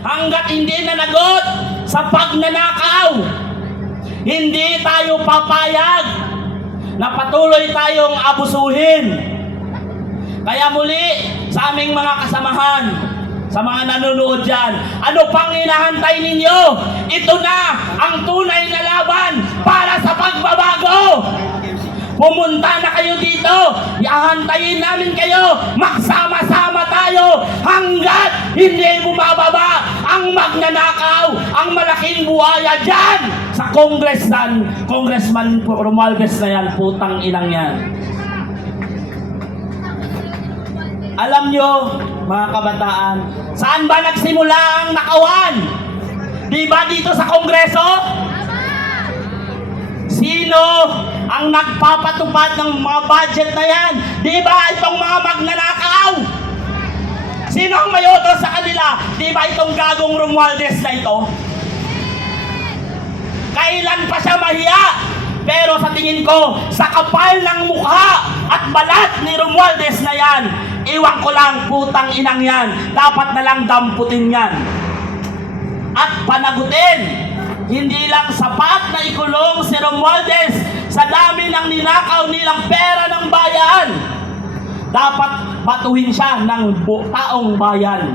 Hanggat hindi nanagot sa pagnanakaw, hindi tayo papayag na patuloy tayong abusuhin. Kaya muli, sa aming mga kasamahan, sa mga nanonood dyan, ano pang hinahantay ninyo? Ito na ang tunay na laban para sa pagbabago. Pumunta na kayo dito, ihahantayin namin kayo, magsama-sama tayo hanggat hindi bumababa ang magnanakaw, ang malaking buhaya dyan sa Congressman Romualdez na yan, putang inang yan. Alam nyo, mga kabataan, saan ba nagsimula ang nakawan? Di ba dito sa Kongreso? Sino ang nagpapatupad ng mga budget na yan? Di ba itong mga magnanakaw? Sino ang may utos sa kanila? Di ba itong gagong Romualdez na ito? Kailan pa siya mahiya? Pero sa tingin ko, sa kapal ng mukha at balat ni Romualdez na yan, iwan ko lang, putang inang yan, dapat na lang damputin yan at panagutin. Hindi lang sapat na ikulong si Romualdez sa dami ng ninakaw nilang pera ng bayan. Dapat batuhin siya ng taong bayan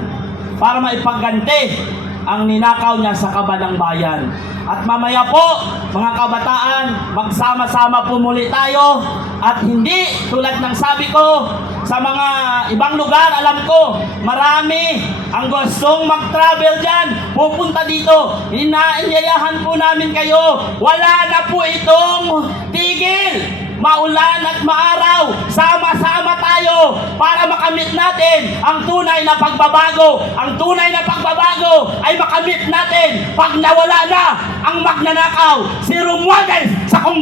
para maipagganti ang ninakaw niya sa kaba ng bayan. At mamaya po, mga kabataan, magsama-sama po muli tayo at hindi tulad ng sabi ko, sa mga ibang lugar, alam ko, marami ang gustong mag-travel dyan, pupunta dito, inaanyayahan po namin kayo, wala na po itong tigil. Maulan at maaraw, sama-sama tayo para makamit natin ang tunay na pagbabago. Ang tunay na pagbabago ay makamit natin pag nawala na ang magnanakaw, si Romualdez sa